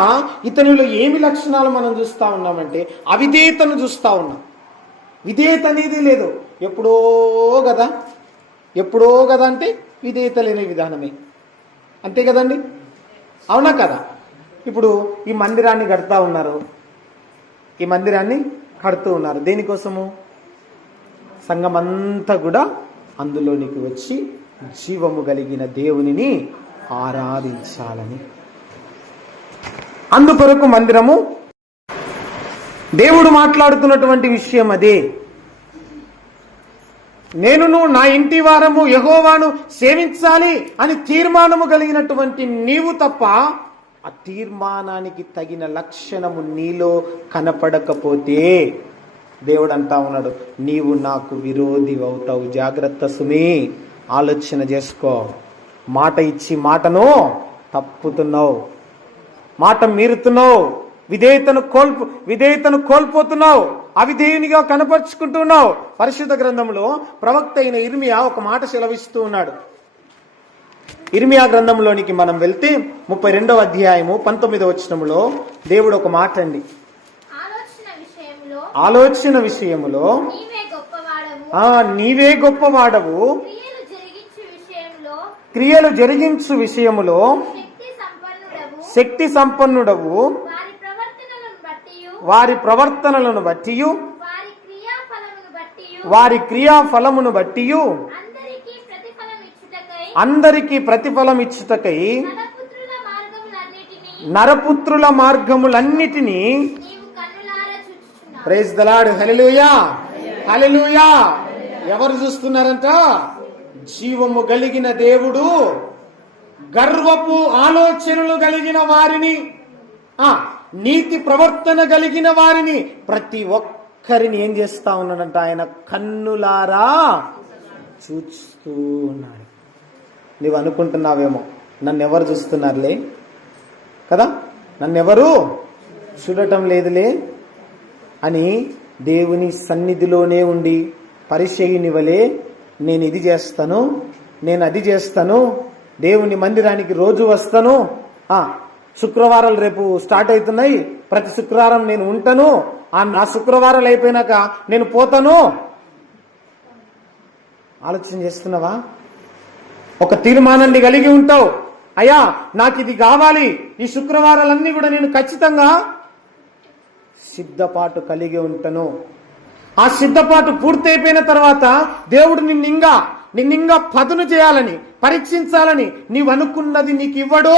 ఇతనిలో ఏమి లక్షణాలు మనం చూస్తా ఉన్నామంటే, అవిధేయతను చూస్తా ఉన్నాం. విధేయత అనేది లేదు. ఎప్పుడో కదా అంటే విధేయత లేని విధానమే. అంతే కదండి, అవునా కదా? ఇప్పుడు ఈ మందిరాన్ని కడుతూ ఉన్నారు. దేనికోసము? సంఘమంతా కూడా అందులోనికి వచ్చి జీవము కలిగిన దేవునిని ఆరాధించాలని. అందుకొరకు మందిరము. దేవుడు మాట్లాడుతున్నటువంటి విషయం అదే. నేనును నా ఇంటి వారము యెహోవాను సేవించాలి అని తీర్మానము కలిగినటువంటి నీవు తప్ప ఆ తీర్మానానికి తగిన లక్షణము నీలో కనపడకపోతే దేవుడు అంటా ఉన్నాడు, నీవు నాకు విరోధి అవుతావు. జాగ్రత్త సుమి, ఆలోచన చేసుకో. మాట ఇచ్చి మాటను తప్పుతున్నావు, మాట మీరుతున్నావు, విధేయతను కోల్పోతున్నావు, అవిధేయునిగా కనపరుచుకుంటున్నావు. పరిశుద్ధ గ్రంథంలో ప్రవక్త అయిన ఇర్మియా ఒక మాట సెలవిస్తూ ఉన్నాడు. ఇర్మియా గ్రంథంలోనికి మనం వెళ్తే 32వ అధ్యాయము 19వ వచనములో దేవుడు ఒక మాట అండి, ఆలోచన విషయములో నీవే గొప్పవాడవు, క్రియలు జరిగించు విషయములో శక్తి సంపన్నుడవు, వారి ప్రవర్తనలను బట్టి వారి క్రియాఫలమును బట్టి అందరికీ ప్రతిఫలం ఇచ్చుటకై నరపుత్రుల మార్గములన్నిటినీ. Praise the Lord. Hallelujah, hallelujah. ఎవరు చూస్తున్నారంట? జీవము కలిగిన దేవుడు గర్వపు ఆలోచనలు కలిగిన వారిని, నీతి ప్రవర్తన కలిగిన వారిని, ప్రతి ఒక్కరిని ఏం చేస్తా ఉన్నాడంట? ఆయన కన్నులారా చూస్తూ ఉన్నాడు. నువ్వు అనుకుంటున్నావేమో, నన్నెవరు చూస్తున్నారులే కదా, నన్నెవరు చూడటం లేదులే అని. దేవుని సన్నిధిలోనే ఉండి పరిచయుని వలె నేను ఇది చేస్తాను, నేను అది చేస్తాను, దేవుని మందిరానికి రోజు వస్తాను, శుక్రవారాలు రేపు స్టార్ట్ అవుతున్నాయి, ప్రతి శుక్రవారం నేను ఉంటాను, ఆ శుక్రవారాలు అయిపోయినాక నేను పోతాను. ఆలోచన చేస్తున్నావా? ఒక తీర్మానాన్ని కలిగి ఉంటావు, అయ్యా నాకు ఇది కావాలి, ఈ శుక్రవారాలన్నీ కూడా నేను ఖచ్చితంగా సిద్ధపాటు కలిగి ఉంటాను. ఆ సిద్ధపాటు పూర్తయిపోయిన తర్వాత దేవుడు నిన్నింగా పదును చేయాలని, పరీక్షించాలని, నీవు అనుకున్నది నీకు ఇవ్వడు.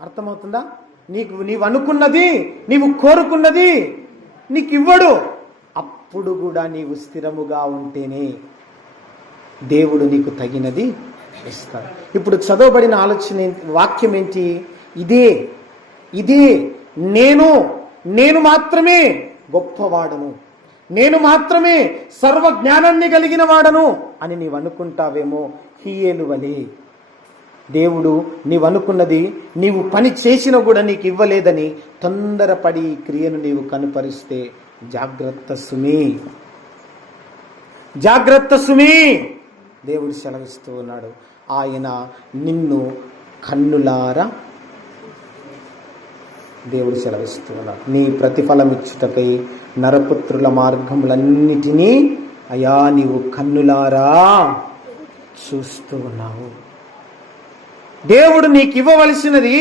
అర్థమవుతుందా? నీవు అనుకున్నది, నీవు కోరుకున్నది నీకు ఇవ్వడు. అప్పుడు కూడా నీవు స్థిరముగా ఉంటేనే దేవుడు నీకు తగినది ఇస్తాడు. ఇప్పుడు చదవబడిన ఆలోచన వాక్యం ఏంటి? ఇదే నేను మాత్రమే గొప్పవాడను, నేను మాత్రమే సర్వ జ్ఞానాన్ని కలిగిన వాడను అని నీవు అనుకుంటావేమో. హియేలు వలె దేవుడు నీవనుకున్నది నీవు పని చేసినా కూడా నీకు ఇవ్వలేదని తొందరపడి ఈ క్రియను నీవు కనుపరిస్తే జాగ్రత్త సుమీ, జాగ్రత్త సుమీ. దేవుడు సెలవిస్తూ ఉన్నాడు, ఆయన నిన్ను కన్నులారా, దేవుడు సెలవిస్తూ ఉన్నాడు, నీ ప్రతిఫలం ఇచ్చుటకై నరపుత్రుల మార్గములన్నిటినీ అయా నీవు కన్నులారా చూస్తూ ఉన్నావు. దేవుడు నీకు ఇవ్వవలసినది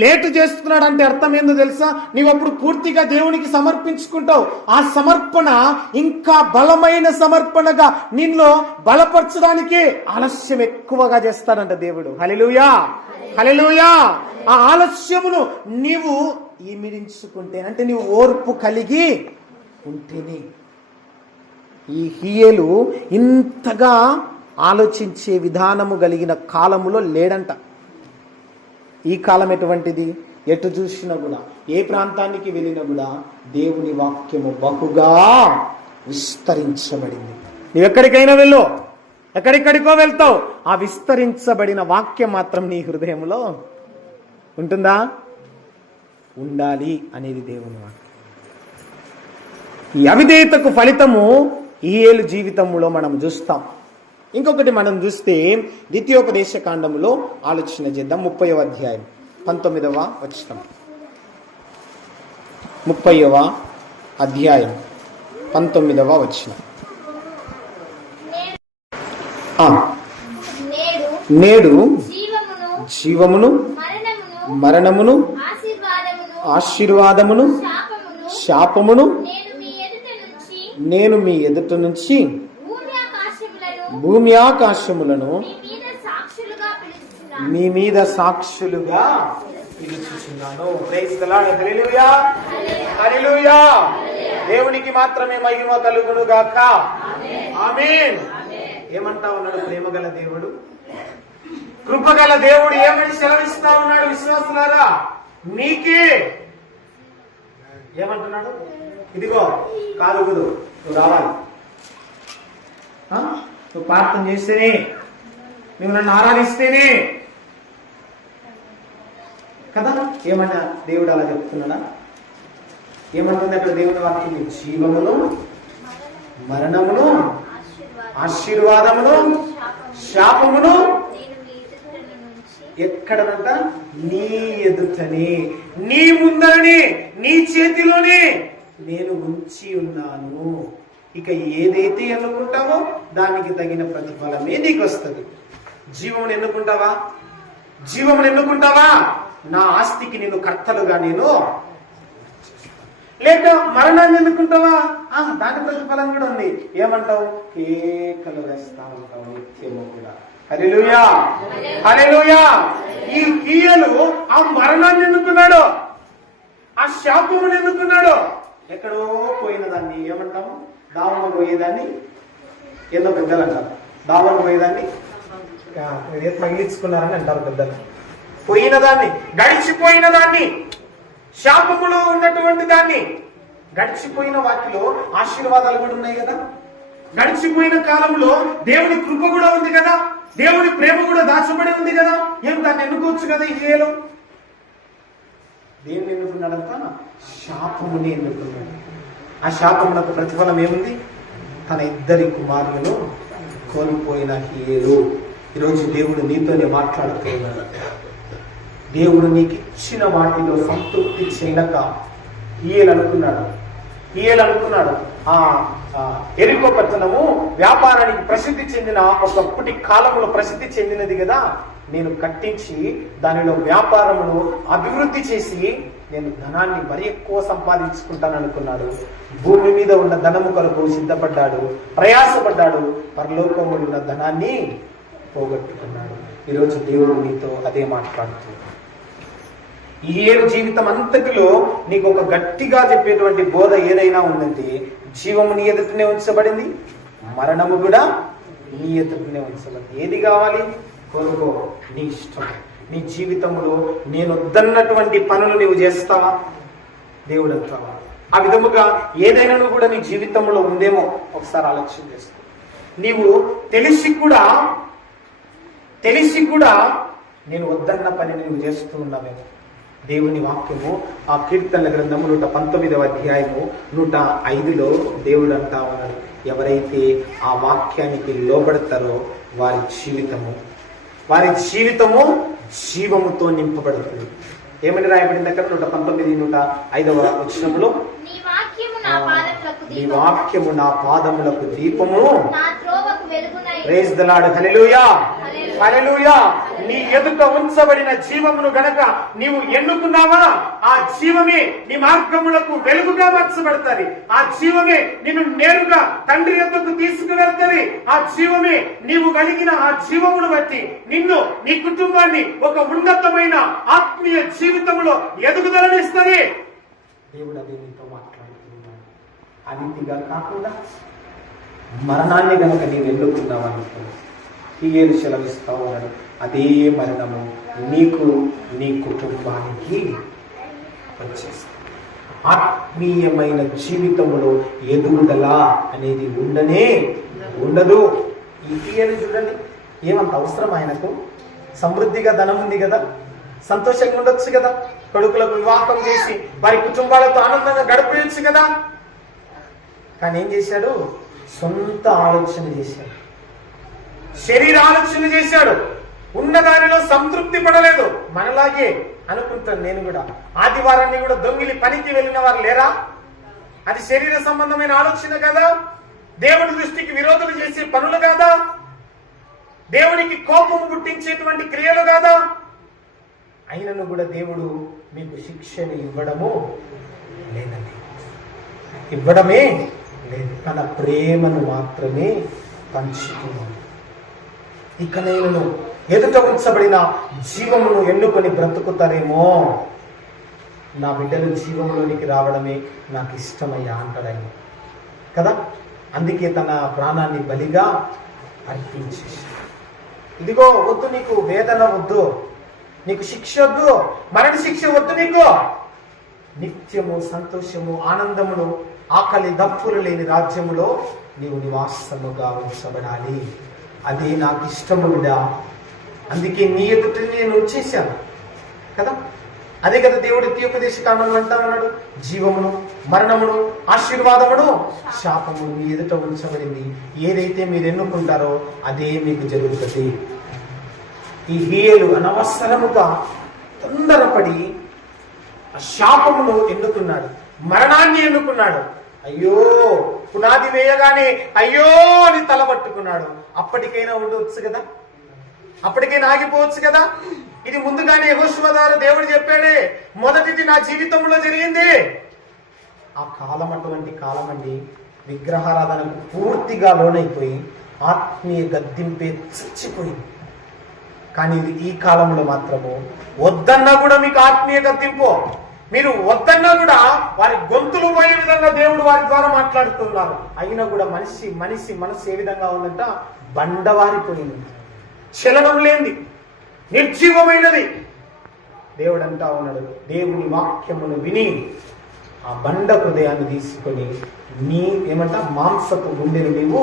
లేటు చేస్తున్నాడంటే అర్థం ఏందో తెలుసా? నీవు అప్పుడు పూర్తిగా దేవునికి సమర్పించుకుంటావు. ఆ సమర్పణ ఇంకా బలమైన సమర్పణగా నిన్ను బలపరచడానికి ఆలస్యం ఎక్కువగా చేస్తాడంట దేవుడు. హల్లెలూయా, హల్లెలూయా. ఆ ఆలస్యమును నీవు ఇమిడించుకుంటేనంటే నీవు ఓర్పు కలిగి ఉంటేనే. ఈ హియేలు ఇంతగా ఆలోచించే విధానము కలిగిన కాలములో లేడంట. ఈ కాలం ఎటువంటిది? ఎటు చూసినా కూడా, ఏ ప్రాంతానికి వెళ్ళినా కూడా దేవుని వాక్యము బహుగా విస్తరించబడింది. నీవెక్కడికైనా వెళ్ళు, ఎక్కడెక్కడికో వెళ్తావు, ఆ విస్తరించబడిన వాక్యం మాత్రం నీ హృదయంలో ఉంటుందా? ఉండాలి అనేది దేవుని వాక్యం. ఈ అవిధేయతకు ఫలితము హియేలు జీవితంలో మనం చూస్తాం. ఇంకొకటి మనం చూస్తే ద్వితీయోపదేశ కాండములో ఆలోచన చేద్దాం. 30వ అధ్యాయం 19వ వచనం. 30వ అధ్యాయం 19వ వచనం. నేడు జీవమును మరణమును ఆశీర్వాదమును శాపమును నేను మీ ఎదుట నుంచి భూమి ఆకాశములను మీ మీద సాక్షులుగా పిలుచుచున్నాను. Praise the Lord. Hallelujah, hallelujah. దేవునికి మాత్రమే మహిమ కలుగును గాక. ఆమేన్. ఏమంటా ఉన్నాడు ప్రేమగల దేవుడు, కృపగల దేవుడు? ఏమని సెలవిస్తా ఉన్నాడు విశ్వాసులారా? నీకే ఏమంటున్నాడు? ఇదిగో కాలుగుదు, నువ్వు రావాలి, నువ్వు ప్రార్థన చేస్తేనే నువ్వు నన్ను ఆరాధిస్తేనే కదా. ఏమన్నా దేవుడు అలా చెప్తున్నాడా? ఏమంటుంది అక్కడ దేవుని వాక్యం? జీవమును మరణమును ఆశీర్వాదమును శాపమును ఎక్కడనంట? నీ ఎదుటనే, నీ ముందరనే, నీ చేతిలోనే నేను ఉంచి ఉన్నాను. ఇక ఏదైతే ఎన్నుకుంటావో దానికి తగిన ప్రతిఫలమే నీకు వస్తుంది. జీవమును ఎన్నుకుంటావా? జీవమును ఎన్నుకుంటావా? నా ఆస్తికి నేను కర్తలుగా నేను, లేక మరణాన్ని ఎన్నుకుంటావా? దాని ప్రతిఫలం కూడా ఉంది. ఏమంటావు? కేకలు వేస్తా ఉంటావు నిత్యము కూడా. హల్లెలూయా, హల్లెలూయా. ఈ కీయలు ఆ మరణాన్ని ఎన్నుకున్నాడు, ఆ శాపమును ఎన్నుకున్నాడు. ఎక్కడో పోయిన దాన్ని ఏమంటాము? దావన పోయేదాన్ని ఏదో పెద్దలు అంటారు. దావన పోయేదాన్ని తగిలించుకున్నారని అంటారు పెద్దలు. పోయిన దాన్ని, గడిచిపోయిన దాన్ని, శాపములో ఉన్నటువంటి దాన్ని. గడిచిపోయిన వాటిలో ఆశీర్వాదాలు కూడా ఉన్నాయి కదా. గడిచిపోయిన కాలంలో దేవుని కృప కూడా ఉంది కదా, దేవుని ప్రేమ కూడా దాచబడి ఉంది కదా. ఏం దాన్ని ఎన్నుకోవచ్చు కదా. ఈ ఏలో దేవుని ఎన్నుకున్నాడంతా? శాపముని ఎన్నుకున్నాడు. ఆ శాపమునకు ప్రతిఫలం ఏముంది? తన 2 కుమారులను కోల్పోయిన హీయేలు. ఈరోజు దేవుడు నీతోనే మాట్లాడుతున్నాడు. దేవుడు నీకు ఇచ్చిన వాటిలో సంతృప్తి చెందక హీయేలు అనుకున్నాడు ఆ ఎరికో పట్టణము వ్యాపారానికి ప్రసిద్ధి చెందిన ఒకప్పటి కాలంలో ప్రసిద్ధి చెందినది కదా. నేను కట్టించి దానిలో వ్యాపారమును అభివృద్ధి చేసి నేను ధనాన్ని మరి ఎక్కువ సంపాదించుకుంటాను అనుకున్నాడు. భూమి మీద ఉన్న ధనము కొరకు సిద్ధపడ్డాడు, ప్రయాసపడ్డాడు. పరలోకములో ఉన్న ధనాన్ని పోగొట్టుకున్నాడు. ఈరోజు దేవుడు నీతో అదే మాట్లాడుతున్నాడు. ఈ 7 జీవితం అంతటిలో నీకు ఒక గట్టిగా చెప్పేటువంటి బోధ ఏదైనా ఉందంటే, జీవము నీ ఎదుటనే ఉంచబడింది, మరణము కూడా నీ ఎదుటనే ఉంచబడింది. ఏది కావాలి? కోరుకో, నీ ఇష్టం. నీ జీవితంలో నేను వద్దన్నటువంటి పనులు నీవు చేస్తావా? దేవుడు అంటావా? ఆ విధముగా ఏదైనా కూడా నీ జీవితంలో ఉందేమో ఒకసారి ఆలోచన చేసుకో. నీవు తెలిసి కూడా నేను వద్దన్న పని నువ్వు చేస్తూ ఉన్నావేమో. దేవుని వాక్యము ఆ కీర్తనల గ్రంథము 119వ అధ్యాయము 105లో దేవుడు అంటా ఉన్నాడు, ఎవరైతే ఆ వాక్యానికి లోబడతారో వారి జీవితము జీవముతో నింపబడుతుంది. ఏమని రాయబడింది అక్కడ? 119:105 వచనంలో, నీ వాక్యము నా పాదములకు దీపము. Praise the Lord. Hallelujah, hallelujah. నీ ఎదుట ఉంచబడిన జీవమును గనక నీవు ఎన్నుకున్నావా, ఆ జీవమే నీ మార్గములకు వెలుగుగా మార్చబడతాది. ఆ జీవమే నిన్ను నేరుగా తండ్రి యొద్దకు తీసుకువెళ్తాది. ఆ జీవమే నీవు కలిగిన ఆ జీవమును బట్టి నిన్ను, నీ కుటుంబాన్ని ఒక ఉన్నతమైన ఆత్మీయ జీవితంలో ఎదుగుదలనిస్తుంది. దేవుడు అదే నీతో మాట్లాడుతున్నాడు. అనితిగా కాకుండా మరణాన్ని గనక నీవు ఎన్నుకున్నావు అనుకో, హీయేలు సెలవిస్తా ఉన్నాడు, అదే మరణము నీకు, నీ కుటుంబానికి వచ్చేస్తుంది. ఆత్మీయమైన జీవితంలో ఎదుగుదల అనేది ఉండదు. ఈ హీయేలు చూడండి, ఏమంత అవసరం ఆయనకు? సమృద్ధిగా ధనం ఉంది కదా, సంతోషంగా ఉండొచ్చు కదా, కొడుకులకు వివాహం చేసి వారి కుటుంబాలతో ఆనందంగా గడిపేయచ్చు కదా. కానీ ఏం చేశాడు? సొంత ఆలోచన చేశాడు, శరీర ఆలోచన చేశాడు. ఉన్న దానిలో సంతృప్తి పడలేదు. మనలాగే అనుకుంటాను నేను కూడా. ఆదివారాన్ని కూడా దొంగిలి పనికి వెళ్ళిన వారు లేరా? అది శరీర సంబంధమైన ఆలోచన కదా, దేవుడి దృష్టికి విరోధులు చేసే పనులు కాదా, దేవునికి కోపం పుట్టించేటువంటి క్రియలు కాదా? అయినను కూడా దేవుడు మీకు శిక్షను ఇవ్వడమే లేదు, తన ప్రేమను మాత్రమే పంచుతున్నాడు. ఇక నేను ఎదుట ఉంచబడిన జీవమును ఎన్నుకొని బ్రతుకుతారేమో, నా బిడ్డలు జీవంలోనికి రావడమే నాకు ఇష్టమయ్యా అంటాడు కదా. అందుకే తన ప్రాణాన్ని బలిగా అర్పించేసి, ఇదిగో వద్దు, నీకు వేదన వద్దు, నీకు శిక్ష వద్దు, మరణ శిక్ష వద్దు, నీకు నిత్యము సంతోషము ఆనందమును ఆకలి దప్పులు లేని రాజ్యములో నీవు నివాసముగా ఉంచబడాలి. అదే నాకు ఇష్టము బిడ్డ, అందుకే నీ ఎదుట నేను చేశాను కదా. అదే కదా దేవుడి ద్వితీయోపదేశ కాండంలో అంటా ఉన్నాడు, జీవమును మరణమును ఆశీర్వాదమును శాపమును మీ ఎదుట ఉంచబడింది, ఏదైతే మీరు ఎన్నుకుంటారో అదే మీకు జరుగుతుంది. ఈ హీయలు అనవసరముగా తొందరపడి ఆ శాపమును ఎన్నుకున్నాడు, మరణాన్ని ఎన్నుకున్నాడు. అయ్యో పునాది వేయగానే అయ్యో అని తలబట్టుకున్నాడు. అప్పటికైనా ఉండవచ్చు కదా, అప్పటికైనా ఆగిపోవచ్చు కదా. ఇది ముందుగానే యెహోషువ ద్వారా దేవుడు చెప్పాడే, మొదటిది నా జీవితంలో జరిగింది. ఆ కాలం అటువంటి కాలం అండి, విగ్రహారాధనకు పూర్తిగా లోనైపోయి ఆత్మీయ గద్దింపే చచ్చిపోయింది. కానీ ఈ కాలంలో మాత్రము వద్దన్నా కూడా మీకు ఆత్మీయ గద్దింపు, మీరు వద్దన్నా కూడా వారి గొంతులు పోయే విధంగా దేవుడు వారి ద్వారా మాట్లాడుతున్నారు. అయినా కూడా మనిషి మనసు ఏ విధంగా ఉందంట, బండవారిపోయింది, చలనం లేనిది, నిర్జీవమైనది. దేవుడు అంటా ఉన్నాడు, దేవుని వాక్యమును విని ఆ బండ హృదయాన్ని తీసుకొని నీ ఏమంటా మాంసపు గుండెను నీవు,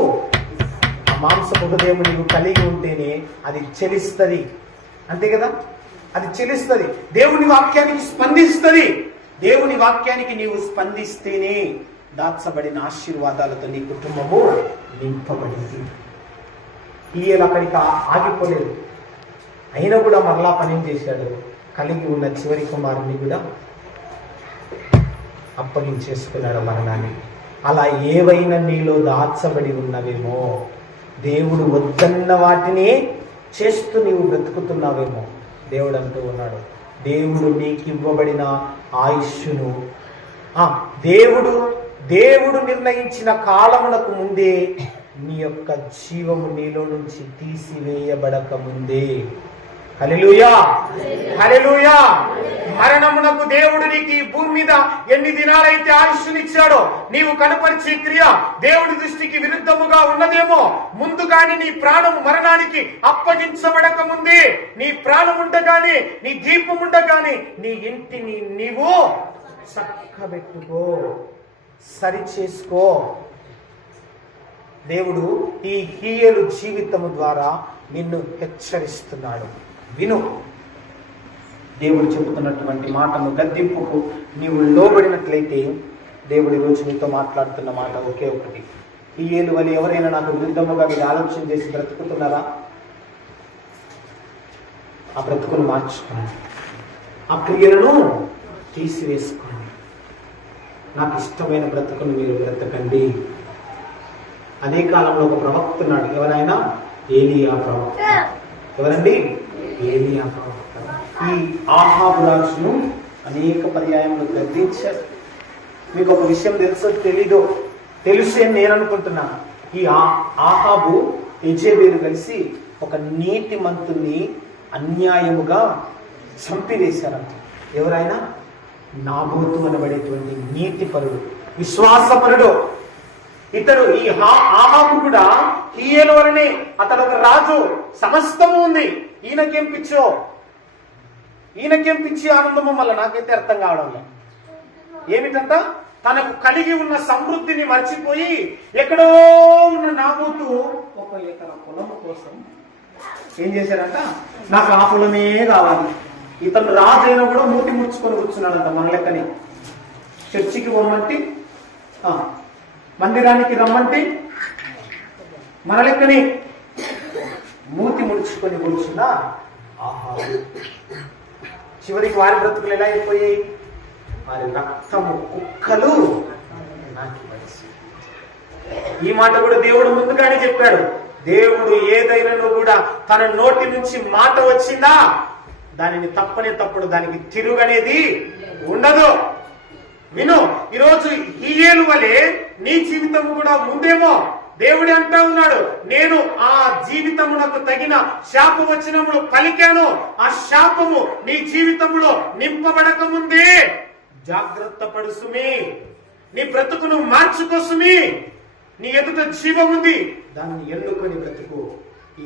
ఆ మాంసపు హృదయము నీవు కలిగి ఉంటేనే అది చెలిస్తుంది. అంతే కదా, అది చెలిస్తుంది, దేవుని వాక్యానికి స్పందిస్తుంది. దేవుని వాక్యానికి నీవు స్పందిస్తేనే దాచబడిన ఆశీర్వాదాలతో నీ కుటుంబము నింపబడింది. ఈయన అక్కడికి ఆగిపోలేదు, అయినా కూడా మరలా పని చేశాడు. కలిగి ఉన్న చివరి కుమారుని కూడా అప్పగించేసుకున్నాడు మరణాన్ని. అలా ఏవైనా నీలో దాచబడి ఉన్నవేమో, దేవుడు వద్దన్న వాటిని చేస్తూ నీవు బ్రతుకుతున్నావేమో, దేవుడు అంటూ ఉన్నాడు, దేవుడు నీకు ఇవ్వబడిన ఆయుష్ను దేవుడు నిర్ణయించిన కాలమునకు ముందే నీ యొక్క జీవము నీలో నుంచి తీసివేయబడక ముందే, హల్లెలూయా హల్లెలూయా, మరణమునకు దేవుడు నీకు ఈ భూమి మీద ఎన్ని దినాలైతే ఆయుష్నిచ్చాడో, నీవు కనపరిచే క్రియ దేవుడి దృష్టికి విరుద్ధముగా ఉన్నదేమో, ముందుగానే నీ ప్రాణము మరణానికి అప్పగించబడక ముందే, నీ ప్రాణం ఉండగానే, నీ దీపం ఉండగానే నీ ఇంటిని నీవు చక్కబెట్టుకో, సరి చేసుకో. దేవుడు ఈ హీయలు జీవితము ద్వారా నిన్ను హెచ్చరిస్తున్నాడు. విను, దేవుడు చెబుతున్నటువంటి మాటను గద్దింపుకు నీవు లోబడినట్లయితే దేవుడి రోజు నీతో మాట్లాడుతున్న మాట ఒకే ఒకటి, హీయలు వల్ల ఎవరైనా నాకు విరుద్ధముగా మీరు ఆలోచన చేసి బ్రతుకుతున్నారా? ఆ బ్రతుకును మార్చుకోండి, ఆ క్రియలను తీసివేసుకోండి, నాకు ఇష్టమైన బ్రతుకును మీరు బ్రతకండి. అదే కాలంలో ఒక ప్రవక్త ఉన్నాడు, ఎవరైనా ఏలియా ప్రవక్త. ఎవరండి? ఏలియా ప్రవక్త. ఈ ఆహాబు రాజును అనేక పర్యాయములు గద్దించారు. మీకు ఒక విషయం తెలుసో తెలీదో, తెలుసు అని నేను అనుకుంటున్నా. ఈ ఆహాబు యెజెబెలు కలిసి ఒక నీతిమంతుని అన్యాయముగా చంపివేశారంట. ఎవరైనా? నాబోతు అనబడేటువంటి నీతిపరుడు, విశ్వాసపరుడు. ఇతడు ఈ ఆహాబు కూడా హీయల వలనే, అతడు ఒక రాజు, సమస్తము ఉంది. ఈయనకేం పిచ్చి ఆనందము వల్ల నాకైతే అర్థం కావడం లేదు. ఏమిటంట? తనకు కలిగి ఉన్న సమృద్ధిని మర్చిపోయి ఎక్కడో ఉన్న నాబోతు ఒక ఎకరా పొలం కోసం ఏం చేశారంట, నాకు ఆ పొలమే కావాలి. ఇతను రాజు అయినా కూడా మూటి ముడుచుకొని కూర్చున్నాడంట. మన లెక్కని చర్చికి పొమ్మంటే, మందిరానికి రమ్మంటే మన లెక్కని మూతి ముడుచుకొని కూర్చున్నా. చివరికి వారి బ్రతుకులు ఎలా అయిపోయాయి? వారి రక్తము కుక్కలు నాకి పడేసి. ఈ మాట కూడా దేవుడు ముందుగానే చెప్పాడు. దేవుడు ఏదైనా కూడా తన నోటి నుంచి మాట వచ్చిందా దానిని తప్పనే తప్పుడు, దానికి తిరుగనేది ఉండదు. విను, ఈరోజు హీయేలు వలె నీ జీవితం కూడా ముందేమో. దేవుడు అంటా ఉన్నాడు, నేను ఆ జీవితమునకు తగిన శాపం వచ్చినప్పుడు పలికాను, ఆ శాపము నీ జీవితంలో నింపబడక ముందే జాగ్రత్త పడు సుమి, నీ బ్రతుకును మార్చుకోసుమి. నీ ఎదుట జీవం ఉంది, దాన్ని ఎన్నుకొని బ్రతుకు. ఈ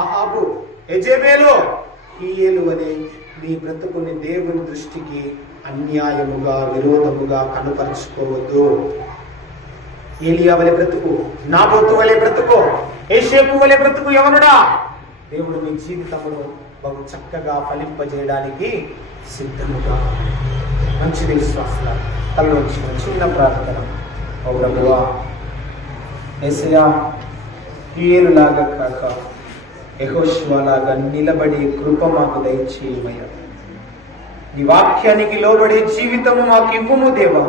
ఆహాబు యెజెబెలు హీయేలు వలె నీ బ్రతుకుని దేవుని దృష్టికి అన్యాయముగా విరోధముగా కనుపరుచుకోవద్దు. ఏలియా వలె బ్రతుకు, నాబోతు వలె బ్రతుకు, ఏషేపు వలె బ్రతుకు. ఎవనుడా దేవుడు మీ జీవితంలో బహు చక్కగా ఫలింపజేయడానికి సిద్ధముగా. మంచిది విశ్వాస తలలోంచి చిన్న ప్రార్థన. ఓ ప్రభువా, యేసయ్యా, హియేలులాగా కాక యెహోషువలాగా నిలబడి కృప మాకు దయచేయమయ్యా. నీ వాక్యానికి లోబడే జీవితము మాకు ఇవ్వము దేవా.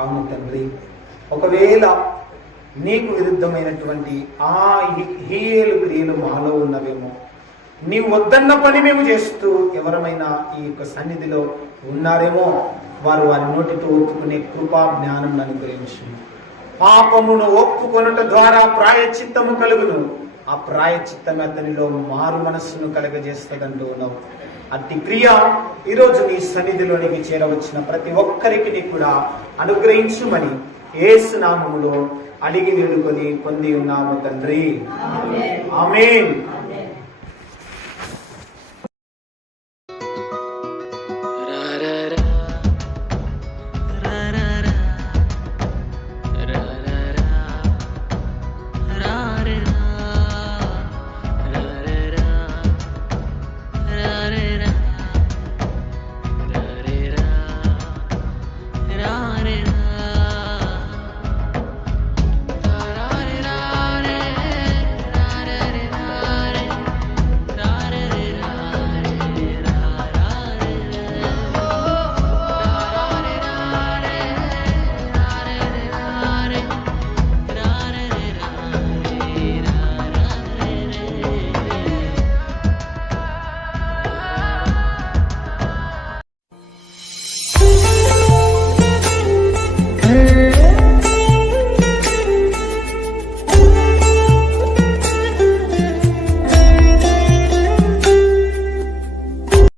అవును తండ్రి, ఒకవేళ నీకు విరుద్ధమైనటువంటి ఆ హీయేలు క్రియలు మాలో ఉన్నవేమో, నీవు వద్దన్న పని మేము చేస్తూ ఎవరమైనా ఈ యొక్క సన్నిధిలో ఉన్నారేమో, వారు వారి నోటితో ఒప్పుకునే కృపా జ్ఞానం అనుగ్రహించు. పాపమును ఒప్పుకొనుట ద్వారా ప్రాయశ్చిత్తము కలుగును. ఆ ప్రాయశ్చిత్తమే అతనిలో మారు మనస్సును కలగజేస్తుందంటూ ఉన్నావు. అట్టి క్రియ ఈరోజు నీ సన్నిధిలోనికి చేరవచ్చిన ప్రతి ఒక్కరికి కూడా అనుగ్రహించుమని యేసు నామములో అడిగి వేడుకొని పొంది ఉన్నాము తండ్రి. ఆమేన్.